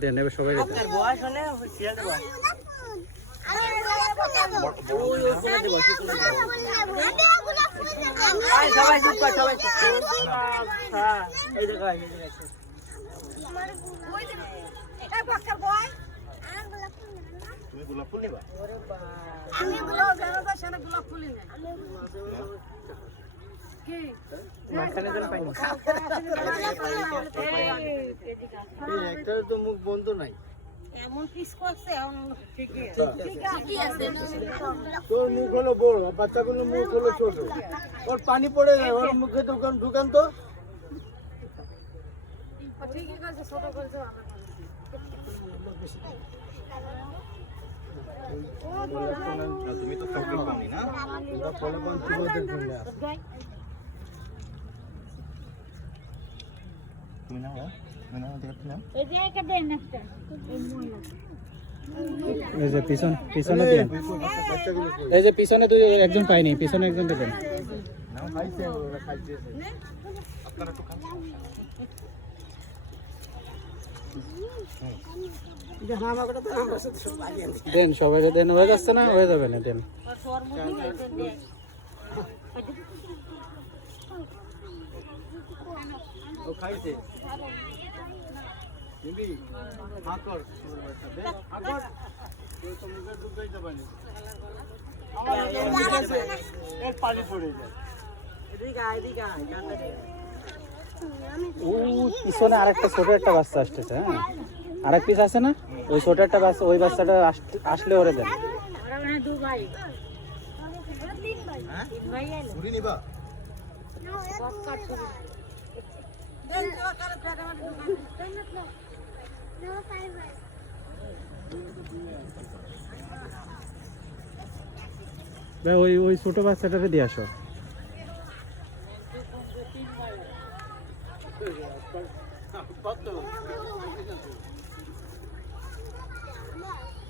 দেন এবার সবাই দেন। বয়স হলে ছেড়ে দেবো। সবাই চুপ কর, সবাই চুপ কর। এই দেখো, এই দেখো। তুমি গোলাপ ফুল নেবা? আমি গোলাপ জানো গোলাপ ফুল নেই কি মাঝখানে যেন পাইনি। একটার তো মুখ বন্ধ নাই। এমন পিস করছে ঠিকই আছে তোর মুখ হলো বড়, বাচ্চাগুলোর মুখ হলো ছোট। ওর পানি পড়ে যায়, ওর মুখে দোকান ঢুকান তো। ঠিকই করছে ছোট করছে তুমি তো চকলেট পাওনি না? ওরা ফলে পান চুলো দেখুন না। তুমি নাও, তুমি নাও, দেখতে নাও। এই যে একটা দেন একটা এই যে পিছনে দেন। বাচ্চাগুলো কই? এই যে পিছনে দুই একজন পাইনি, পিছনে একজন দেবেন। নাও, খাইছে ওরা, খাইছে। আপনারা একটু খান। দেন সবাই দেন, হয়ে যাচ্ছে না, হয়ে যাবে না, দেন। ও খাইছে। নিবি? হা কর। দে, হা কর। তুই তো মুখে ঢুকাইতে পারিস। আমার মুখে আছে, এর পানি পড়ে যায়। এদিকে আয়, এদিকে আয়, জানলা দিয়ে। ও পিছনে আরেকটা ছোট একটা বাচ্চা আসতেছে, হ্যাঁ আরেক পিস আছে না, ওই ছোট একটা বাচ্চা, ওই বাচ্চাটা আসলে ওরে দেন। ওরা মানে দু ভাই হ্যাঁ? তিন ভাই এলো ঘুরি নিবা? বক্কার শুরু দেন তো কাল ফের আমাদের দোকান ভাই ওই ওই ছোট বাচ্চাটাকে দিয়ে আসো।